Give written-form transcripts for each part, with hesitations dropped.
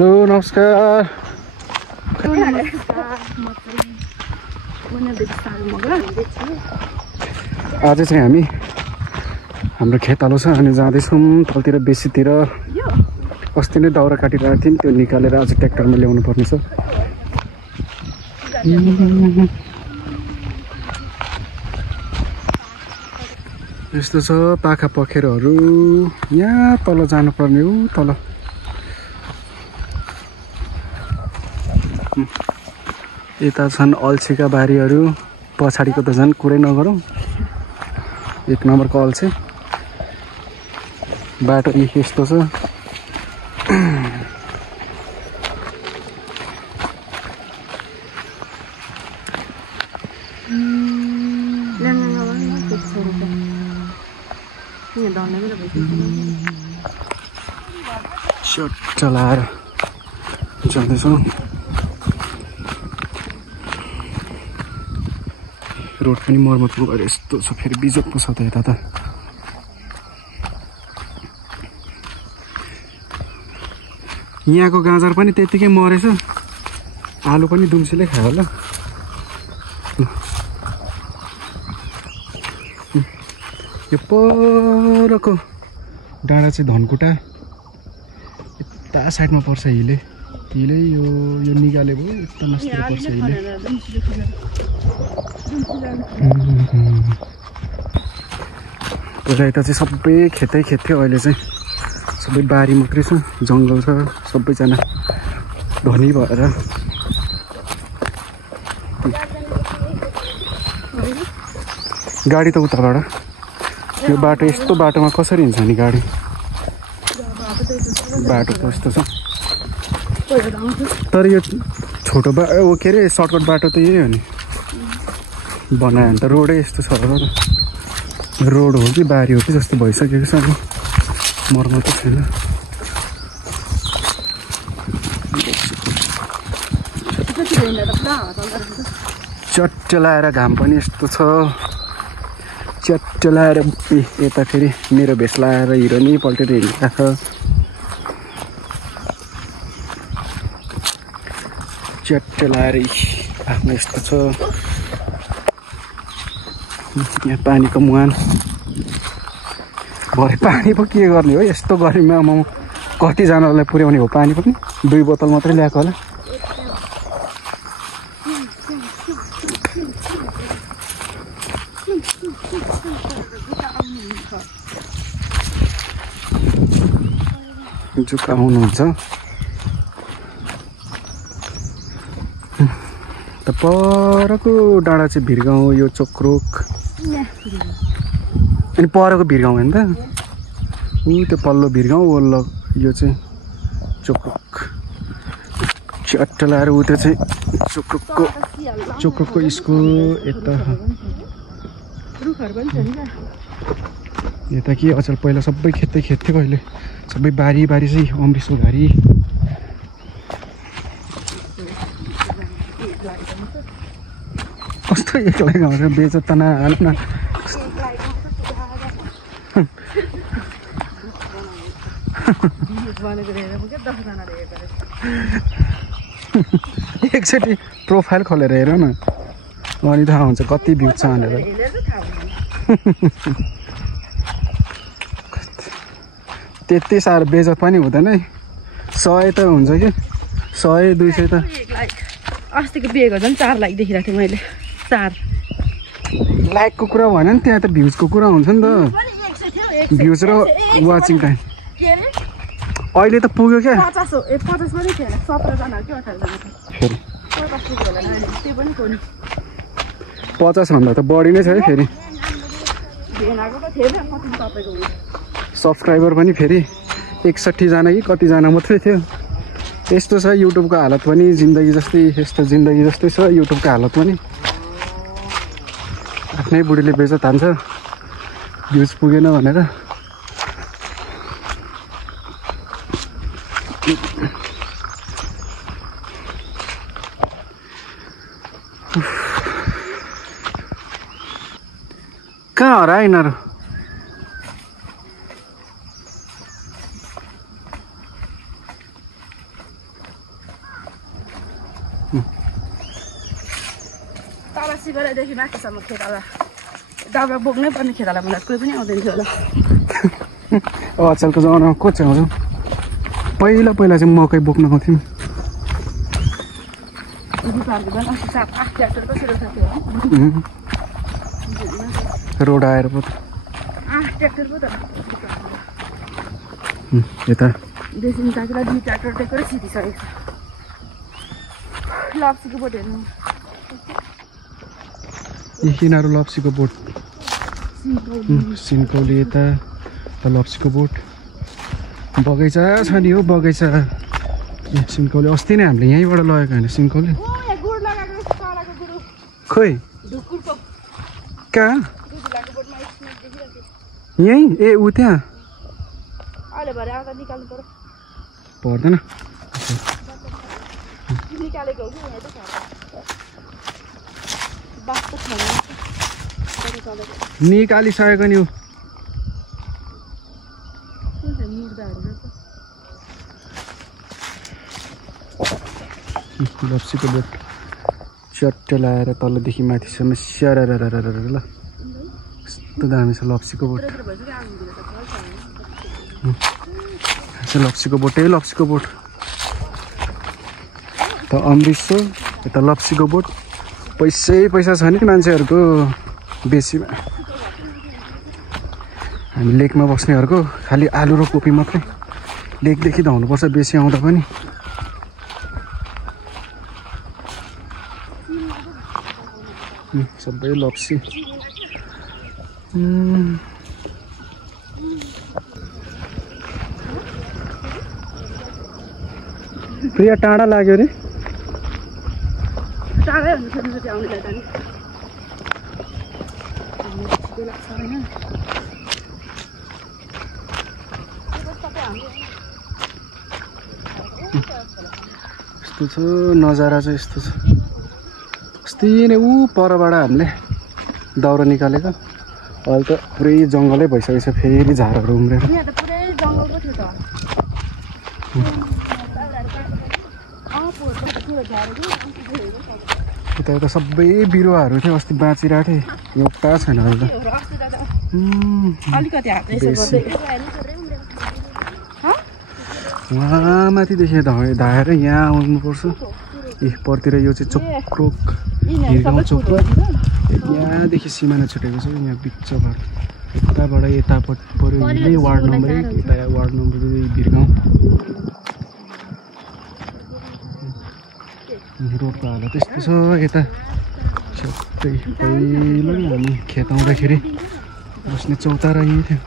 Hello नमस्कार। आज चाहिँ हामी हाम्रो खेतालो छ अनि जाँदैछौँ तलतिर बेसीतिर। अस्ति नै दाउरा काटिरहेको थियौँ त्यो निकालेर आज ट्र्याक्टरमा ल्याउनु पर्ने छ। यस्तो छ पाखा पखेरोहरू। यहाँ तल जानुपर्ने हो तल। यता छन् अल्छीका बारीहरू। पछाडिको त झन् कुरै नगरौँ। एक नम्बरको अल्छी। बाटो यस्तो छ। चट्ट लाएर जाँदैछौँ। रोड पनि मर्मत गरेर यस्तो छ। फेरि बिजोक पो छ त यता त। यहाँको गाजर पनि त्यत्तिकै मरेछ। आलु पनि दुम्सीले खायो होला। यो परको डाँडा चाहिँ धनकुटा। यता साइडमा पर्छ हिले। हिले यो निगाले भयो यता मास्तिर पर्छ हिले। पहिला यता चाहिँ सबै खेतै खेत थियो। अहिले चाहिँ सबै बारी मात्रै छ। जङ्गल छ। सबैजना धनी भएर गाडी त उताबाट। यो बाटो यस्तो बाटोमा कसरी हिँड्छ नि गाडी। बाटो त यस्तो छ। तर यो छोटो के अरे सर्टकट बाटो त यही हो नि। बनायो भने त रोडै यस्तो छ। रोड हो कि बारी हो कि जस्तो भइसकेको छ। अब मर्मत त छैन। चट्ट लाएर घाम पनि यस्तो छ। चट्ट लाएर यता फेरि मेरो भेष लाएर हिरो नि पल्टेर हिँडिरहेको छ। चट्ट लाएर आफ्नो यस्तो छ। यहाँ पानीको मुहान। भरे पानी पो के गर्ने हो यस्तो गर्मीमा। म कतिजनालाई पुर्याउने हो पानी पनि। 2 बोतल मात्रै ल्याएको होला। जुका आउनुहुन्छ त। परको डाँडा चाहिँ भिरगाउँ। यो चोक्रोक अनि परको भिरगाउँ होइन त। त्यो पल्लो भिरगाउँ वल्लो यो चाहिँ चोक्रोक। चट्ट लाएर त्यो चाहिँ चोक्रोकको स्कुल यता। यता के अचल पहिला सबै खेतै खेत थियो। अहिले सबै बारी बारी चाहिँ अमृतसर घारी। कस्तो एक्लै गाउँछ बेचत न हाल न। एकचोटि प्रोफाइल खोलेर हेर न अनि थाहा हुन्छ कति भ्यू छ भनेर। त्यति साह्रो बेचत पनि हुँदैन है। 100 त हुन्छ कि 100 200 त। अस्तिको बिहेको झन् 4 लाइक देखिरहेको थिएँ मैले। 4 लाइकको कुरा भएन नि। त्यहाँ त भ्युजको कुरा हुन्छ नि त। भ्युज र वाचिङ टाइम। अहिले त पुग्यो क्या। 50 हो। 50 पनि थिएन। 17 जना कि 18 जना फेरि 50 पुग्यो होला नि। त्यो पनि कोनी 50 भन्दा त बढी नै छ है। फेरि भेनाको त थिएन कति तपाईको हो। सब्सक्राइबर पनि फेरि 61 जना कि कतिजना मात्रै थियो। यस्तो छ युट्युबको हालत पनि। जिन्दगी जस्तै यस्तो जिन्दगी जस्तै छ युट्युबको हालत पनि। आफ्नै बुढीले बेचत हान्छ भ्युज पुगेन भनेर। कहाँ हरा यिनीहरू? तल सिगरेदेखि माथिसम्म खेताला दाउरा बोक्नै पर्ने खेताला मलाई कोही पनि आउँदैन थियो होला अचेलको जमानामा को चाहिँ आउँछ पहिला चाहिँ मकै बोक्न आउँथ्यौँ रोड आएर पो त यता देशी काकीलाई 2 ट्र्याक्टर टेकेर सिधिसकेको छ लप्सीको बोट हेर्नु यिनीहरू लप्सीको बोट सिन्कौली यता लप्सीको बोट बगैँचा छ नि हो बगैँचा सिन्कौली अस्ति नै हामीले यहीँबाट लगेको होइन सिन्कौली खोइ कहाँ यहीँ ए ऊ त्यहाँ पर्दैन निकालिसकेको नि लप्सीको बोट चट्ट लाएर तलदेखि माथिसम्म स्यारा ल कस्तो दामी छ लप्सीको बोट लप्सीको बोट लप्सीको बोट त अमृतसर यता लप्सीको बोट पैसा छ नि मान्छेहरूको बेसीमा हामी लेकमा बस्नेहरूको खालि आलु र कोपी मात्रै लेकदेखि धाउनुपर्छ बेसी आउँदा पनि सबै लप्सी प्रिया टाढा लाग्यो रे टाढै हुन्छ छोटी आउनेलाई त नि यस्तो छ नजारा चाहिँ यस्तो छ अस्ति नै ऊ परबाट हामीले दाउरा निकालेको अहिले त पुरै जङ्गलै भइसकेको छ फेरि झारहरू उम्रेर यता सबै बिरुवाहरू थियो अस्ति बाँचिरहेको थिएँ एउटा छैन अहिले उहाँ माथिदेखि धाएर यहाँ आउनुपर्छ ए परतिर यो चाहिँ चोक्रोक हिरगाउँ चोक्रोक यहाँदेखि सिमाना छुटेको छ यहाँ बिचबाट यताबाट यतापट्टि पऱ्यो यही वार्ड नम्बर 1 यता वार्ड नम्बर 2 भिरगाउँ रोडको हालत यस्तो छ यता छुट्टै पहिलो हामी खेत आउँदाखेरि बस्ने चौतारा यही थियो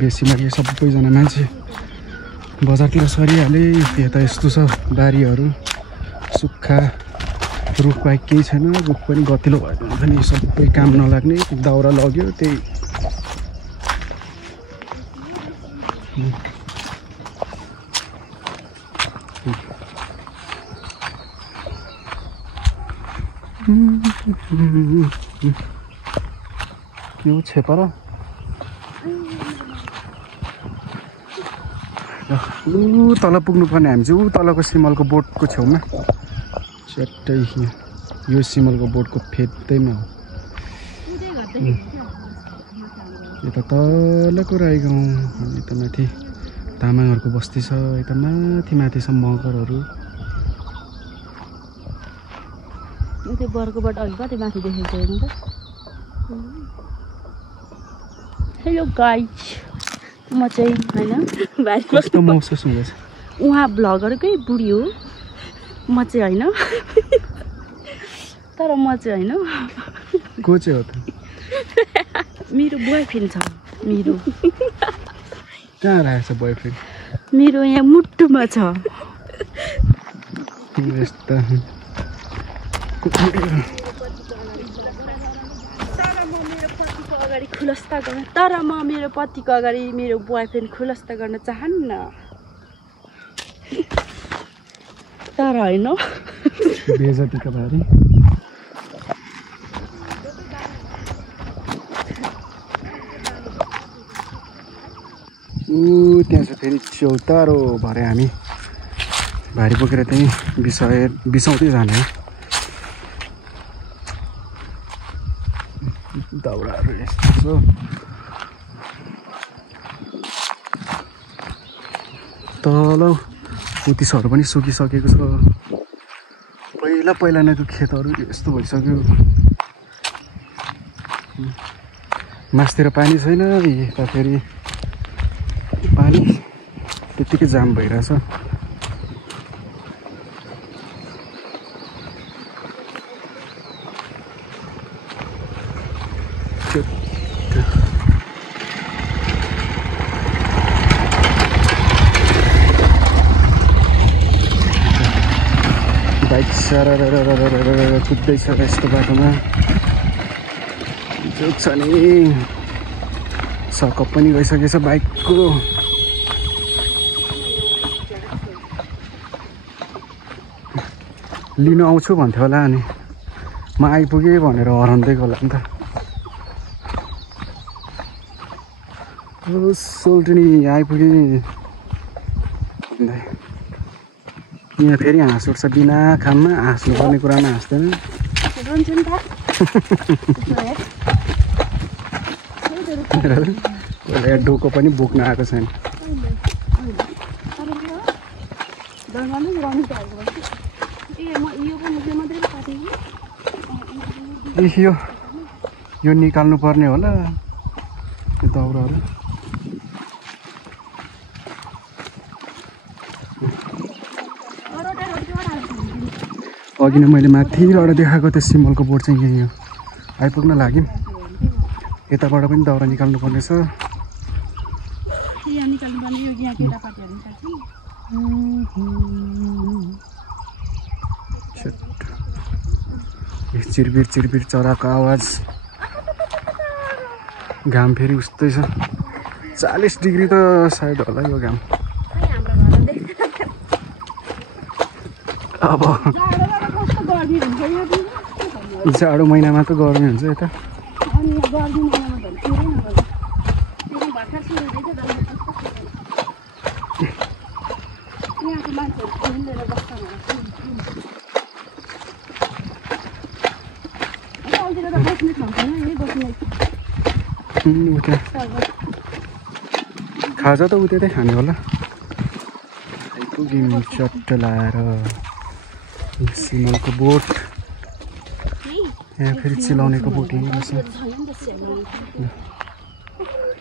बेसीमा के सबैजना मान्छे बजारतिर सरिहाले यता यस्तो छ बारीहरू सुक्खा रुख बाहेक केही छैन रुख पनि गतिलो भएको हुन्छ नि सबै काम नलाग्ने दाउरा लग्यो त्यही यो छेपारा ऊ तल पुग्नुपर्ने हामी चाहिँ ऊ तलको सिमलको बोटको छेउमा चट्टै यो सिमलको बोटको फेदैमा हो यता तलको राई गाउँ यता माथि तामाङहरूको बस्ती छ यता माथि छ मगरहरू त्यो बर्कोबाट अघि कति माथि देखेको हेर्नु त हेलो गाइज म चाहिँ होइन कस्तो महसुस हुँदैछ उहाँ भ्लगरकै बुढी हो म चाहिँ होइन तर म चाहिँ होइन को चाहिँ हो त मेरो बोयफ्रेन्ड छ मेरो कहाँ राखेको छ बोयफ्रेन्ड मेरो यहाँ मुटुमा छ यस्ता तर म मेरो पतिको अगाडि मेरो बोयफ्रेन्ड खुलस्त गर्न चाहन्न तर होइन बेइज्जतीको बारे त्यहाँ चाहिँ फेरि चौतारो भरे हामी भारी बोकेर त्यहीँ बिसाउँदै जाने हो। दाउराहरू यस्तो छ। तल उत्तिसहरू पनि सुकिसकेको छ। पहिला नैको खेतहरू यस्तो भइसक्यो। मासतिर पानी छैन, यता फेरि पानी त्यत्तिकै जाम भइरहेछ। बाइक कुद्दैछ यस्तो बाटोमा। जोक छ नि, सकअप पनि गइसकेछ बाइकको। लिन आउँछु भन्थ्यो होला अनि म आइपुगेँ भनेर हराउँदै होला नि त। सोल्टिनी आइपुगेँ। यहाँ फेरि हाँस उठ्छ, बिना काममा हाँस्नुपर्ने कुरामा हाँस्दैन। कसले डोको पनि बोक्न आएको छैन। यो निकाल्नु पर्ने होला यो दाउराहरू। अघि नै मैले माथिबाट देखाएको त्यो सिमलको बोर्ड चाहिँ यही हो। आइपुग्न लाग्यौँ। यताबाट पनि दाउरा निकाल्नु पर्नेछ। चिरबिर चिरबिर चराको आवाज। घाम फेरि उस्तै छ। 40 डिग्री त सायद होला यो घाम। अब जाडो महिनामा त गर्मी हुन्छ यता। खाजा त उतै खाने होला। आइपुग्यौँ चट्ट लाएर। सिमलको बोट यहाँ फेरि चिलाउनेको बोट यहीँ रहेछ।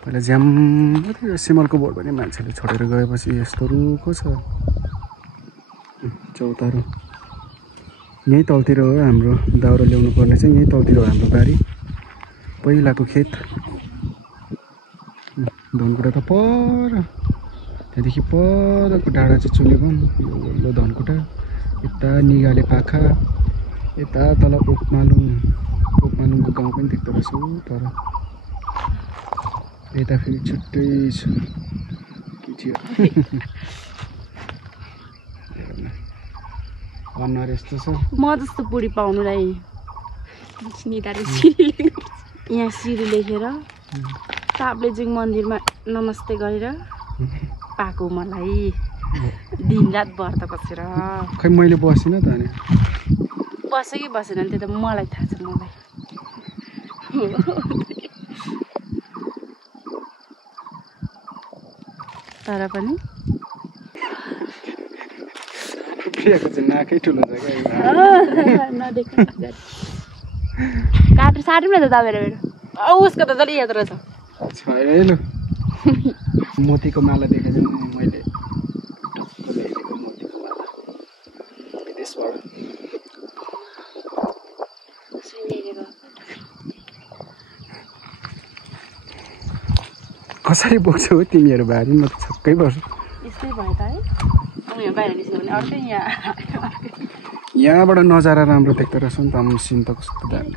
पहिला ज्याम थियो सिमलको बोट पनि मान्छेले छोडेर गएपछि यस्तो रुखो छ। चौतारो यहीँ तलतिर हो हाम्रो दाउरा ल्याउनु पर्ने चाहिँ। यहीँ तलतिर हो हाम्रो बारी, पहिलाको खेत। धनकुटा त पर, त्यहाँदेखि परको डाँडा चाहिँ चुलेबन, यो धनकुटा। यता निगाले पाखा, यता तल ओकमालुङको गाउँ पनि देख्दो रहेछ तर यता फेरि छुट्टै छ। के थियो अनुहार यस्तो छ। म जस्तो बुढी पाउनुलाई यहाँ सिरी लेखेर ताप्लेजुङ मन्दिरमा नमस्ते गरेर पाएको मलाई दिनरात व्रत बसेर। खै मैले बसिनँ त अनि बस्यो कि बसेन त्यो त मलाई थाहा छ। मलाई तर पनि नाकै ठुलो छ काटेर साट्यौँ न त दबाएर मेरो। उसको त जति याद रहेछ छैन। मोतीको माला देखेको मैले, ल्याइदिएको मोतीको माला विदेशबाट। कसरी बोक्छौ तिमीहरू भारी? म त छक्कै पर्छु। यस्तै भयो त है। यहाँ बाहिर निस्क्यो भने अर्कै यहाँबाट नजारा राम्रो देख्दो रहेछ नि त। सिन त कस्तो दामी।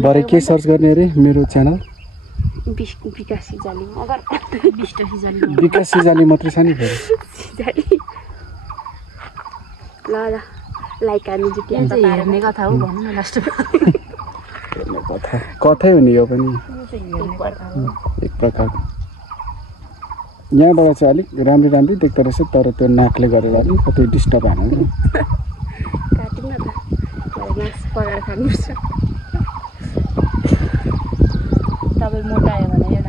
भरे के सर्च गर्ने अरे मेरो च्यानल? विकास सिजाली मात्रै छ नि फेरि। ल ल लाइक हामी जित्या त हेर्ने कथा हो भन्नु न लास्टमा कथै हो नि यो पनि एक प्रकार यहाँबाट चाहिँ अलिक राम्रै देख्दो रहेछ तर त्यो नाकले गरेर अलिक कतै डिस्टर्ब हानु काटौँ न त मास्क पकाएर खानुपर्छ तपाईँ मोटायो भने यो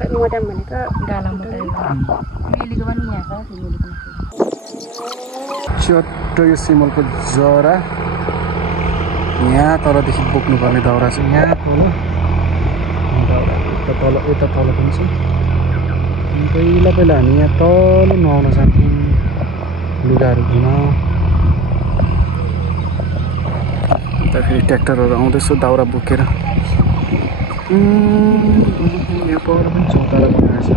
नाक मोटाम भनेको गाला मोटायो मेलीको पनि यहाँ छ चट्ट यो सिमलको जरा यहाँ तलदेखि बोक्नुपर्ने दाउरा छ यहाँ तल दाउरा यता तल पनि छ पहिला हामी यहाँ तल नुहाउन जान्थ्यौँ लुगाहरू धुन अन्त फेरि ट्र्याक्टरहरू आउँदैछ दाउरा बोकेर यहाँ पर पनि चौतारा बनाएको छ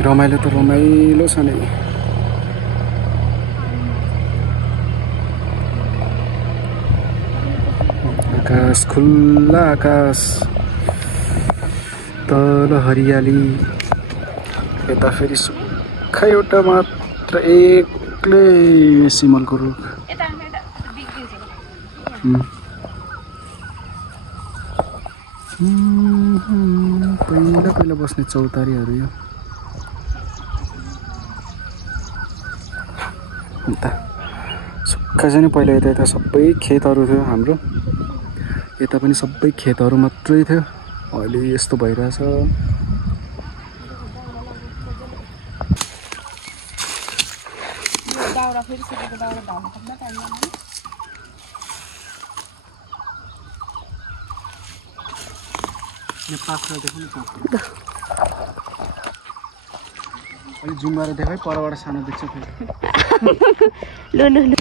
रमाइलो त रमाइलो छ नि आकाश खुल्ला आकाश तल हरियाली यता फेरि सुक्खा एउटा मात्र एक्लै सिमलको रुख पहिला बस्ने चौतारीहरू यो अन्त सुक्खा चाहिँ नि पहिला यता सबै खेतहरू थियो हाम्रो यता पनि सबै खेतहरू मात्रै थियो अहिले यस्तो भइरहेछ दाउरा फेरि सुकेको दाउरा धाउनु सक्दैन यहाँ पाख्रा देख्नु न अलि जुम गरेर देखाइ परबाट सानो देख्छ फेरि ल ल ल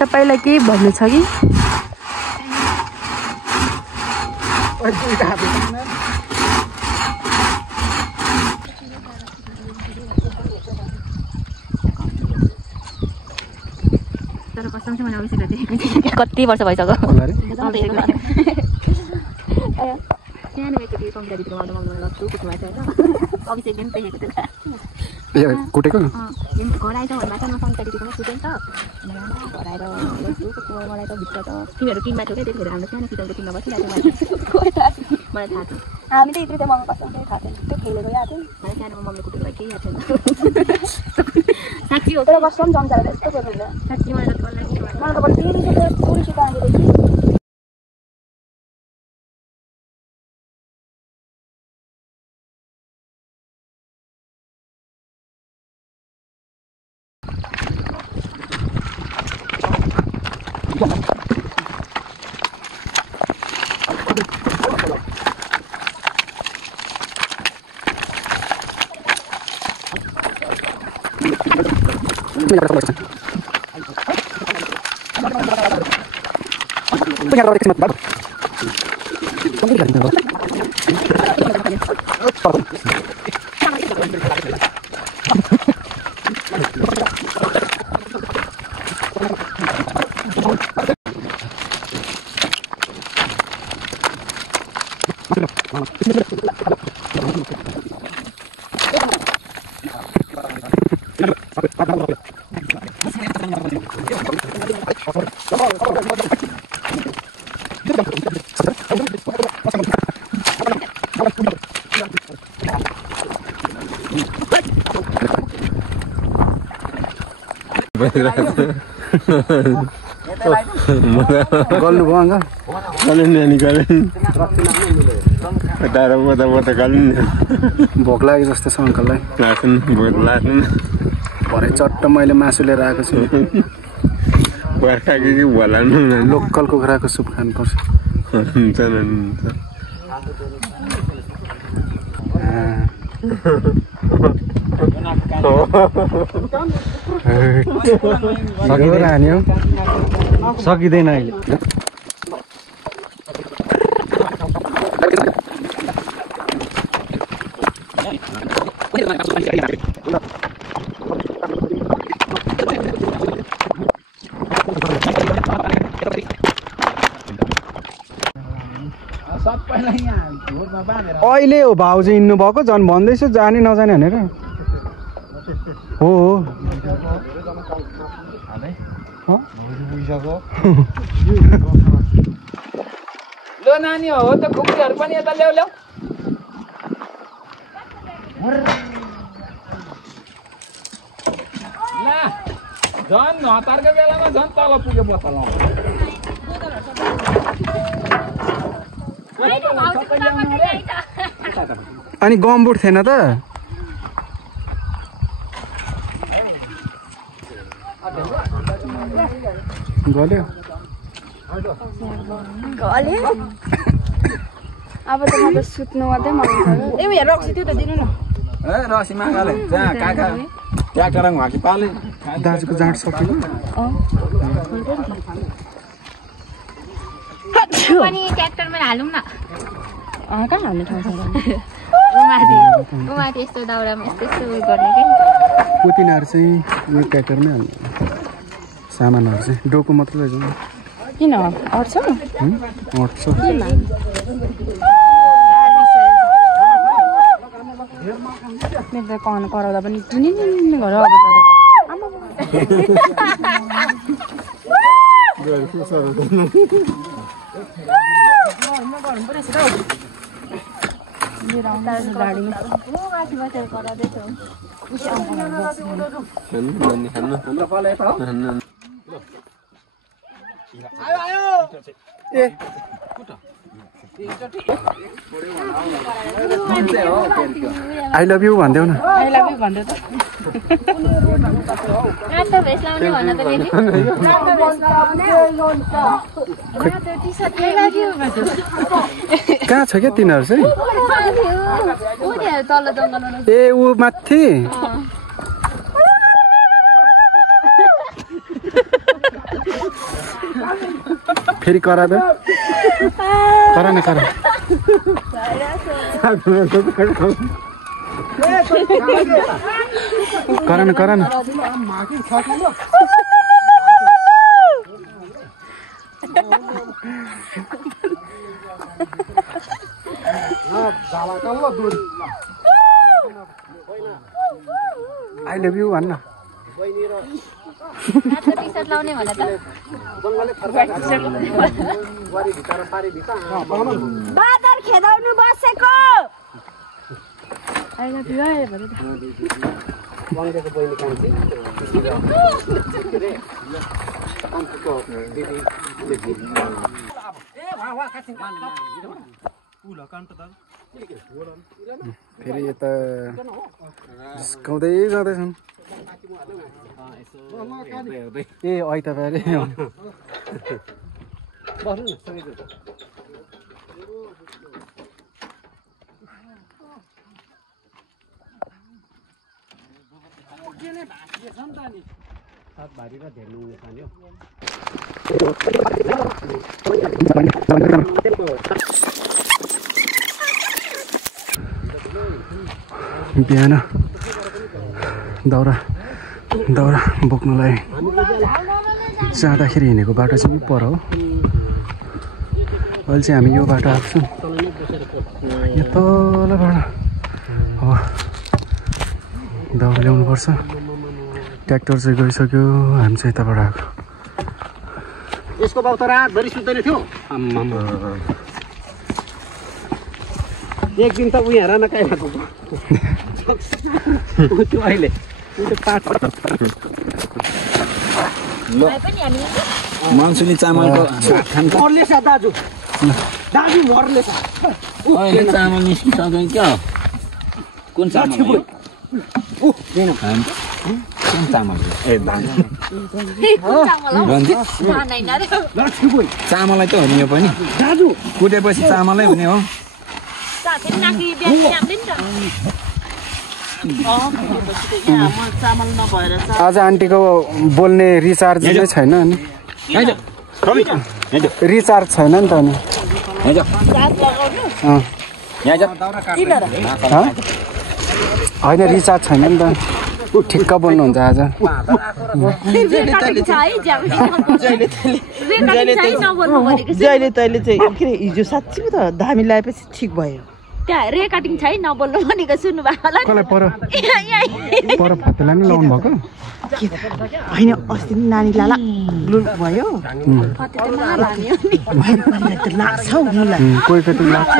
तपाईलाई के भन्नु छ कि कति वर्ष भइसक्यो कुटेको तिमीहरू टिममा थियो क्या त्यतिखेर हाम्रो सानो पिताको टिममा बसिरहेको मलाई थाहा थियो हामी त यत्रो त मम्मी कस्तो थाहा थिएन त्यो खेलेको याद थियो मलाई सानोमा मम्मीले कुटेको केही याद थिएन साँच्ची हो तर कस्तो पनि जम्झाएर यस्तो गर्नु साँच्ची मलाई त गर्नुभयो अङ्कल भोक लाग्यो जस्तो छ अङ्कललाई भरे चट्ट मैले मासु लिएर आएको छु लोकल कुखुराको सुप खानुपर्छ सकिँदैन हानी हो सकिँदैन अहिले अहिले हो भाउ चाहिँ हिँड्नु भएको झन् भन्दैछु जाने नजाने भनेर हो लो नानी हो त खुकुरीहरु पनि यता ल्याउ ल्याउ ला झन् हतारको बेलामा झन् तल पुग्यो बोतल अनि गमबुट थिएन त गल्यो अब त म सुत्नु मात्रै मन पर्यो ए यहाँ रक्सी त्यो त दिनु न ए रसी मागाले जहाँ काका ट्र्याक्टर घाकी पाले दाजुको जाँड सकियो पनि ट्र्याक्टरमा हालौँ न कहाँ हाल्ने ठाउँ छ उमाथि यस्तो दाउरामा यस्तो गर्ने के पुतिनाहरू चाहिँ यो ट्र्याक्टरमै हाल्नु सामानहरू चाहिँ डोको मात्रै लैजाउँ किन अट्छ अट्छ मेरो त कहना कराउँदा पनि टुनिने घर अब आई लभ यु भन्देऊ न आई लभ यु भन्दै त रातो भेस्ट लाउने भन्न त फेरि कहाँ छ क्या तिनीहरू चाहिँ ए ऊ माथि फेरि करा दे करा न करा करा न करा न आई लभ यु भन्न टी-सर्ट लाउने भने त बादर खेदाउनु बसेको आई लभ यु है भने फेरि यता जिस्काउँदै जाँदैछन् ए आइतबारे बिहान दाउरा बोक्नुलाई जाँदाखेरि हिँडेको बाटो चाहिँ पर हो अहिले चाहिँ हामी यो बाटो आएको छौँ यो तलबाट अब दाउरा ल्याउनुपर्छ ट्र्याक्टर चाहिँ गइसक्यो हामी चाहिँ यताबाट आएको यसको बाउ त रातभरि सुत्दैन थियो एक दिन त उयो हेर न काहीँ भएको त्यो अहिले मनसुनी चामलको मर्लेछ दाजु मर्लेछ अहिले चामल निस्किसक्यो क्या कुन चामल कुन चामल ए चामलै त हो नि यो पनि कुटेपछि चामलै हुने हो आज आन्टीको बोल्ने रिचार्ज नै छैन अनि रिचार्ज छैन नि त अनि होइन रिचार्ज छैन नि त ठिक्क बोल्नुहुन्छ आज जहिले तैँले चाहिँ के अरे हिजो साँच्चीको त धामी लगाएपछि ठिक भयो त्यहाँ रेकर्डिङ छ है नबोल्नु भनेको सुन्नु भएको होला कसलाई पर फतेला नि लाउनु भएको होइन अस्ति नि नानी लाला भयो लाग्छ हौ कोही कोही लाग्छ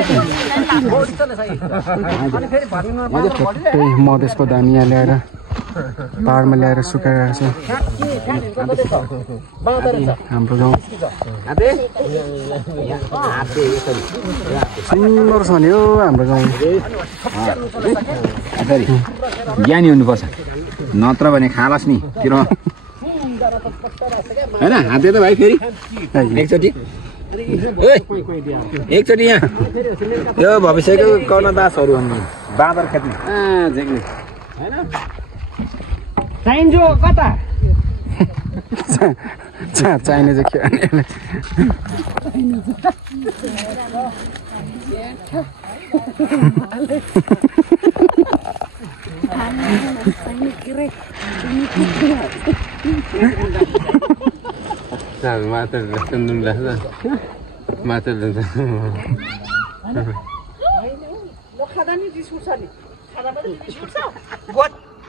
त्यही मधेसको धान यहाँ ल्याएर पाहाडमा ल्याएर सुकाइरहेको छ हाम्रो गाउँ सुन्दर छ नि हो हाम्रो गाउँ ज्ञानी हुनुपर्छ नत्र भने खालास् नि तिर होइन हाते त भाइ फेरि एकचोटि यहाँ यो भविष्यको कर्णदासहरू भन्ने बाँदर खेद्ने चाहिन्छ कता चाहिने चाहिँ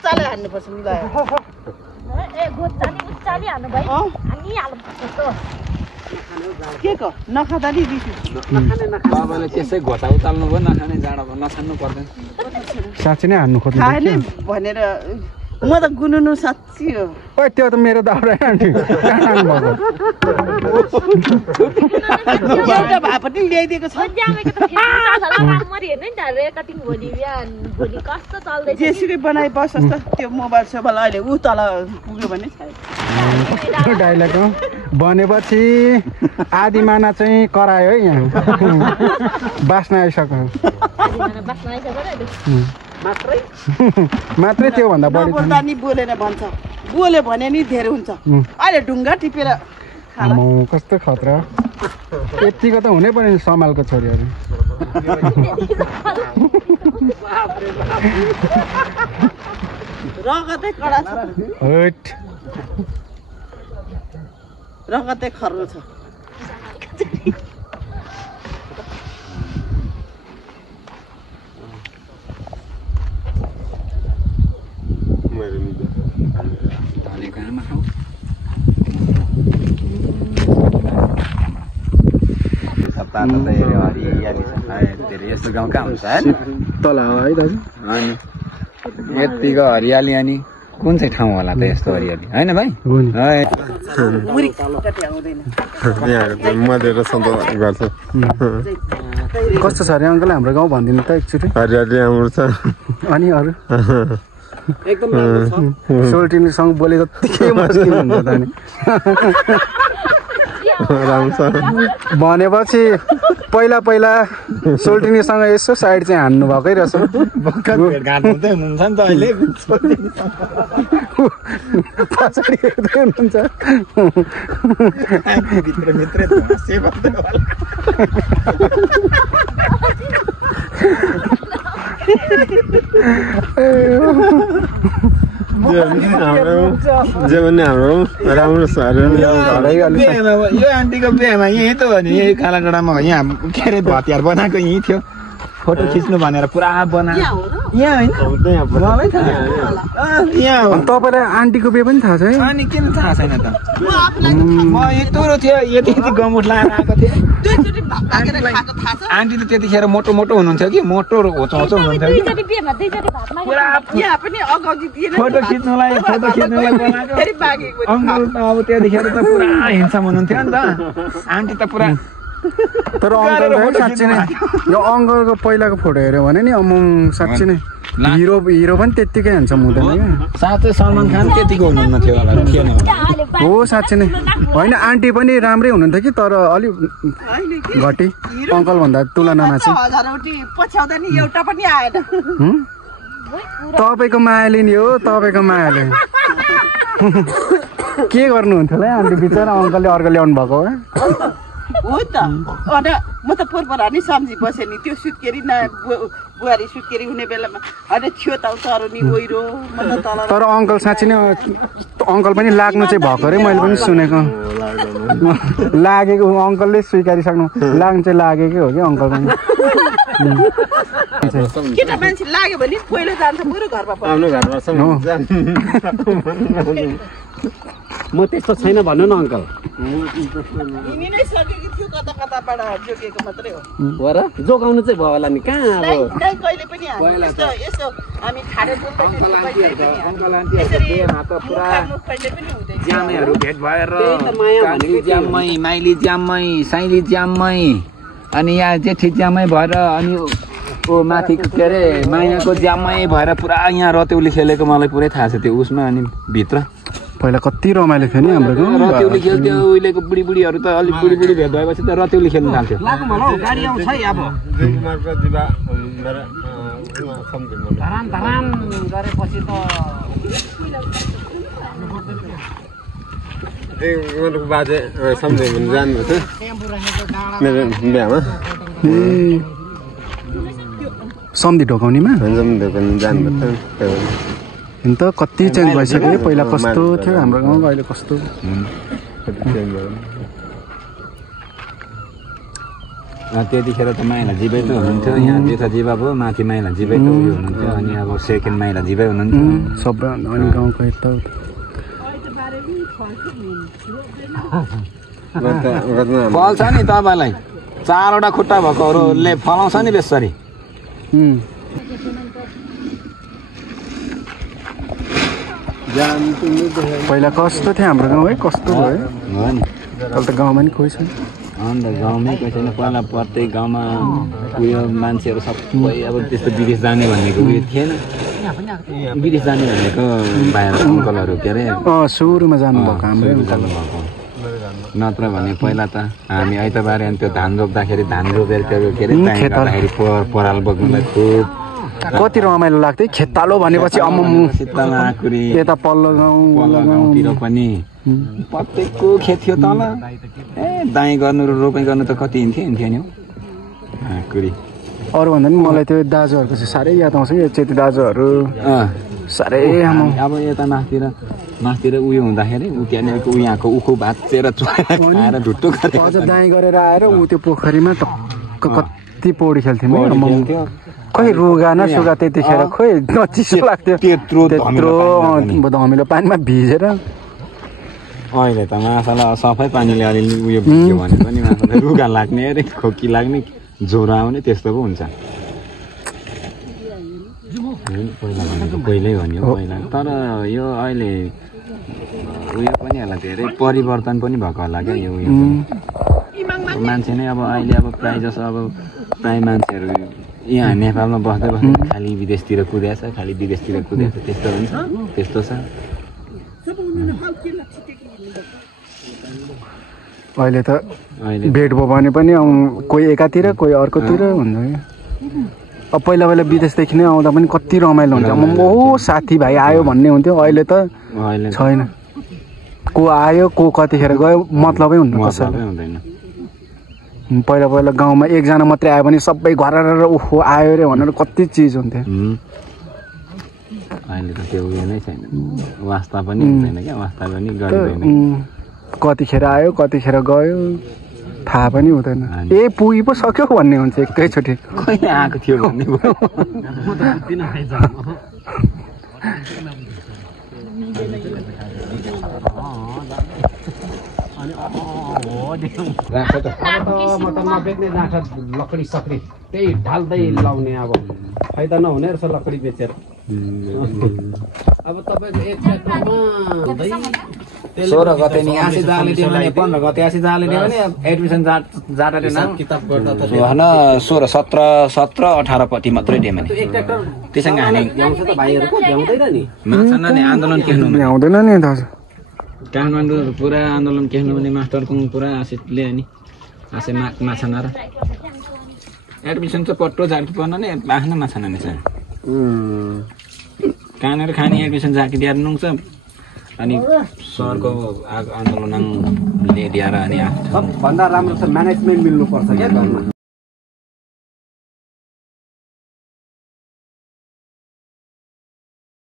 गोचाले हान्नुपर्छ के को नखाँदा नि रिस बाबाले त्यसै घोटा उताल्नु भयो नखाने जाडो भयो नखानु पर्दैन साँच्ची नै हान्नु खोज्नु खाने भनेर म त गुनुनु साँच्ची हो ओइ त्यो त मेरो दाउरा आन्टी एउटा भए पनि ल्याइदिएको छ जेसुकै बनाइ बसोस् त त्यो मोबाइल सोबाइल अहिले ऊ तल पुग्यो भने त्यो डाइलग हो बनेपछि आधी माना चाहिँ करायो है यहाँ बास्न आइसक्यो मात्रै त्योभन्दा बढी नि बोलेर भन्छ बोल्यो भने नि धेरै हुन्छ अहिले ढुङ्गा टिपेर कस्तो खतरा यतिको त हुनै पर्यो नि समालको छोरीहरू रगतै कडा छ रगतै खर्रो छ यस्तो गाउँ कहाँ हुन्छ तल है दाजु अनि यतिको हरियाली अनि कुन चाहिँ ठाउँ होला त यस्तो हरियाली होइन भाइ कस्तो छ अरे अङ्कल हाम्रो गाउँ भनिदिनु त एकचोटि हरियाली राम्रो छ अनि अरू सोल्टिनीसँग बोले जत्तिकै मुस्किल हुन्छ त नि भनेपछि पहिला पहिला सोल्टिनीसँग यसो साइड चाहिँ हान्नु भएकै रहेछ पछाडि हेर्दै हुनुहुन्छ जे पनि हाम्रो राम्रो छ यो आन्टीको बिहामा यहीँ त हो नि यही कालागडामा यहाँ के अरे हतियार बनाएको यहीँ थियो फोटो खिच्नु भनेर पुरा बनायो यहाँ होइन तपाईँलाई आन्टीको बिहे पनि थाहा छ है अनि किन थाहा छैन त म यत्रो थियो यति यति गमुट लगाएर आएको थिएँ आन्टी त त्यतिखेर मोटो मोटो हुनुहुन्थ्यो कि मोटो होचो होचो हुनुहुन्थ्यो फोटो खिच्नुलाई बनाएको अङ्कल त अब त्यतिखेर त पुरा हिंसम हुनुहुन्थ्यो नि त आन्टी त पुरा तर अङ्कल साँच्ची नै यो अङ्कलको पहिलाको फोटो हेऱ्यो भने नि अमुङ साँच्ची नै हिरो पनि त्यत्तिकै हुन्छ हुँदैन क्या साथै सलमान खान त्यतिको हुनुहुन्न थियो होला थिएन हो साँच्ची नै होइन आन्टी पनि राम्रै हुनुहुन्थ्यो कि तर अलिक घटी अङ्कल भन्दा तुलनामा चाहिँ तपाईँको मायाले नि हो तपाईँको मायाले के गर्नुहुन्थ्यो होला आन्टी बिचरा अङ्कलले अर्को ल्याउनु भएको हो त अन्त म त पोहोर नि सम्झी बसेँ नि त्यो सुत्केरी बुहारी सुत्केरी हुने बेलामा होइन थियो त तर नि ओइरो म त तल तर अङ्कल साँच्ची नै अङ्कल पनि लाग्नु चाहिँ भएको अरे मैले पनि सुनेको लागेको अङ्कलले स्वीकारिसक्नु लाग्नु चाहिँ लागेकै हो कि अङ्कल पनि केटा मान्छे लाग्यो भने पहिलो जान्छ बरु घरमा म त्यस्तो छैन भन्नु न अङ्कल हिँड्नै सकेको थियो कता कताबाट जोगिएको मात्रै हो हो र जोगाउनु चाहिँ भयो होला नि कहाँ अब कहिले पनि यसो हामी खाडे ज्यामैहरू भेट भएर माया ज्यामै माइली ज्यामै साइली ज्यामै अनि यहाँ जेठी ज्यामै भएर अनि ओ माथि के अरे मायाको ज्यामै भएर पुरा यहाँ रतेउली खेलेको मलाई पुरै थाहा छ त्यो उसमा अनि भित्र पहिला कति रमाइलो थियो नि हाम्रो गाउँ रतेउली खेल्थ्यो उहिलेको बुढीबुढीहरू त अलिक बुढी भेट भएपछि त रतेउली खेल्नु थाल्थ्यो गाडी आउँछ है अब धराम गरेपछि त बाजे सम्झे भने जानुभएको थियो मेरो बिहामा सम्धि ढोकाउनेमा जानुभएको थियो त कति चेन्ज भइसक्यो पहिला कस्तो थियो हाम्रो गाउँको अहिले कस्तो त्यतिखेर त माइला जिबै त हुनुहुन्थ्यो यहाँ जेठा जिबा भयो माथि माइला जिबै त उयो हुनुहुन्थ्यो अनि अब सेकेन्ड माइला जिबै हुनुहुन्थ्यो सबै अनि गाउँको यताउता फल्छ नि तपाईँलाई 4वटा खुट्टा भएकोहरूले फलाउँछ नि बेसरी पहिला कस्तो थियो हाम्रो गाउँ है कस्तो भयो हो नि अहिले त गाउँमा नि कोही छैन अन्त गाउँमै कोही छैन पहिला प्रत्येक गाउँमा उयो मान्छेहरू सबै अब त्यस्तो विदेश जाने भनेको उयो थिएन विदेश जाने भनेको बाहिर अङ्कलहरू के अरे सुरुमा जानुभएको हाम्रो जानुभएको नत्र भने पहिला त हामी आइतबारे अनि त्यो धान रोप्दाखेरि धान रोपेर त्यो के अरे गर्दाखेरि पराल बोक्नुलाई खुब कति रमाइलो लाग्थ्यो खेतालो भनेपछि यता पल्लो गाउँतिर पनि प्रत्येकको खेत थियो तल दाइँ गर्नु र रोपाइँ गर्नु त कति हिँड्थ्यो नि हौ अरू भन्दा पनि मलाई त्यो दाजुहरूको चाहिँ साह्रै याद आउँछ कि चेती दाजुहरू साह्रै अब यता मासतिर उयो हुँदाखेरि त्यहाँनिरको यहाँको उखु भाँचेर चुहाएर ढुट्टो अझ दाइँ गरेर आएर ऊ त्यो पोखरीमा कति पौडी खेल्थ्यौँ खोइ रुगा न सुगा त्यतिखेर खोइ चिसो लाग्थ्यो त्यत्रो धमिलो पानीमा भिजेर अहिले त माछालाई सफै पानीले अलिअलि उयो भिज्यो भने पनि माछालाई रुगा लाग्ने अरे खोकी लाग्ने ज्वरो आउने त्यस्तो पो हुन्छ पहिला भनेको पहिल्यै हो नि पहिला तर यो अहिले उयो पनि होला धेरै परिवर्तन पनि भएको होला क्या यो उयो मान्छे नै अब अहिले अब प्रायः जसो अब प्रायः मान्छेहरू यहाँ नेपालमा बस्दै खालि विदेशतिर कुदेछ त्यस्तो हुन्छ त्यस्तो छ अहिले त भेट भयो भने पनि कोही एकातिर कोही अर्कोतिर हुन्छ अब पहिला विदेशदेखि नै आउँदा पनि कति रमाइलो हुन्छ ओ साथीभाइ आयो भन्ने हुन्थ्यो अहिले त छैन को आयो को कतिखेर गयो मतलबै हुन्न हुँदैन पहिला गाउँमा एकजना मात्रै आयो भने सबै घर ओहो आयो रे भनेर कति चिज हुन्थ्यो अहिले त त्यो उयो नै छैन वास्ता पनि हुँदैन क्या वास्ता पनि गरिँदैन कतिखेर आयो कतिखेर गयो थाहा पनि हुँदैन पुगी पो सक्यो भन्ने हुन्छ एकैचोटि कहिले आएको थियो भन्ने म त नबेच्ने जान्छ लकडी सक्री त्यही ढाल्दै लाउने अब फाइदा नहुने रहेछ लकडी बेचेर अब तपाईँको एक ट्र्याक्टरमा 16 गते नि आसी जाले दियो भने 15 गते आसी जाले दियो भने एडमिसन जाटाले नाम किताब गर्दा त हैन 16 17 18 पति मात्रै दिए भने एक ट्र्याक्टर त्यसैले हामी ल्याउँछ त भाइहरुको ल्याउँदैन नि माछा नि आन्दोलन केख्नु आउँदैन नि दाजु काठमाडौँ पुरा आन्दोलन केख्नु भने मास्टरको पुरा आशिषले अनि आशे माछा नर एडमिसन चाहिँ पट्टो झार्नु पर्न नि आफ्नो माछा नानी छ कहाँनिर खाने एडमिसन जाकिदिएर नुङ्छ अनि सरको आन्दोलन दिएर अनि सबभन्दा राम्रो छ म्यानेजमेन्ट मिल्नुपर्छ क्या घरमा